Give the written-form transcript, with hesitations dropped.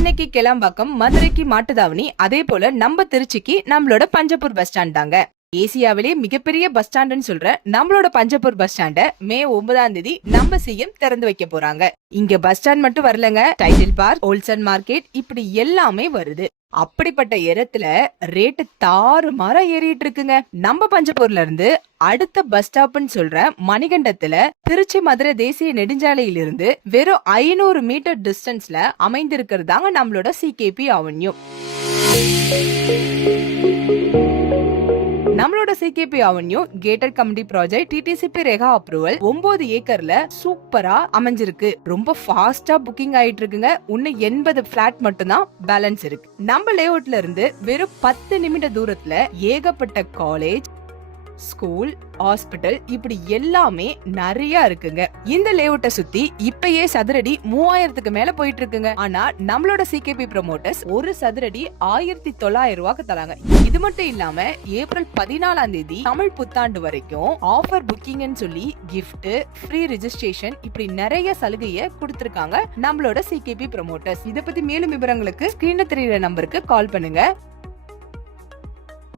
சென்னைக்கு கிளம்பாக்கம், மதுரைக்கு மாட்டுதாவணி, அதே போல நம்ம திருச்சிக்கு நம்மளோட பஞ்சப்பூர் பஸ் ஸ்டாண்ட் தாங்க. ஏசியாவிலே மிகப்பெரிய பஸ் ஸ்டாண்ட்னு சொல்ற நம்மளோட பஞ்சப்பூர் பஸ் ஸ்டாண்ட மே 9ஆம் தேதி நம்ம சிஎம் திறந்து வைக்க போறாங்க. இங்க பஸ் ஸ்டாண்ட் மட்டும் வரலங்க, டைட்டில் பார்க், ஹோல்சேல் மார்க்கெட் இப்படி எல்லாமே வருது. அப்படிப்பட்ட இடத்துல ரேட்டு தாறுமாறா ஏறிட்டு இருக்குங்க. நம்ம பஞ்சப்பூர்ல இருந்து அடுத்த பஸ் ஸ்டாப்னு சொல்ற மணிகண்டத்துல திருச்சி மதுரை தேசிய நெடுஞ்சாலையிலிருந்து வெறும் 500 மீட்டர் டிஸ்டன்ஸ்ல அமைந்திருக்கிறதாங்க நம்மளோட சிகேபி அவென்யூ. நம்மளோட CKP Avenue gated community project DTCP ரெகா அப்ரூவல் 9 ஏக்கர்ல சூப்பரா அமைஞ்சிருக்கு. ரொம்ப ஃபாஸ்டா புக்கிங் ஆயிட்டு இருக்குங்க. இன்னும் 80 பிளாட் மட்டும் தான் பேலன்ஸ் இருக்கு. நம்ம லேஅவுட்ல இருந்து வெறும் 10 நிமிட தூரத்துல ஏகப்பட்ட காலேஜ், ஸ்கூல், ஹாஸ்பிட்டல் இப்படி எல்லாமே நிறைய இருக்குங்க. இந்த லேஅவுட்டை சுத்தி இப்பயே சதுரடி 3000க்கு மேல போயிட்டு இருக்குங்க. ஆனா நம்மளோட சிகேபி ப்ரோமோட்டர்ஸ் ஒரு சதுரடி 1900 ரூபாய்க்கு தராங்க. இது மட்டும் இல்லாம ஏப்ரல் 14ஆம் தேதி தமிழ் புத்தாண்டு வரைக்கும் ஆஃபர் புக்கிங்னு சொல்லி கிஃப்ட், ஃப்ரீ ரெஜிஸ்ட்ரேஷன் இப்படி நிறைய சலுகையை கொடுத்திருக்காங்க நம்மளோட சிகேபி ப்ரோமோட்டர்ஸ். இத பத்தி மேலும் விவரங்களுக்கு ஸ்கிரீன்ல தெரியுற நம்பருக்கு கால் பண்ணுங்க.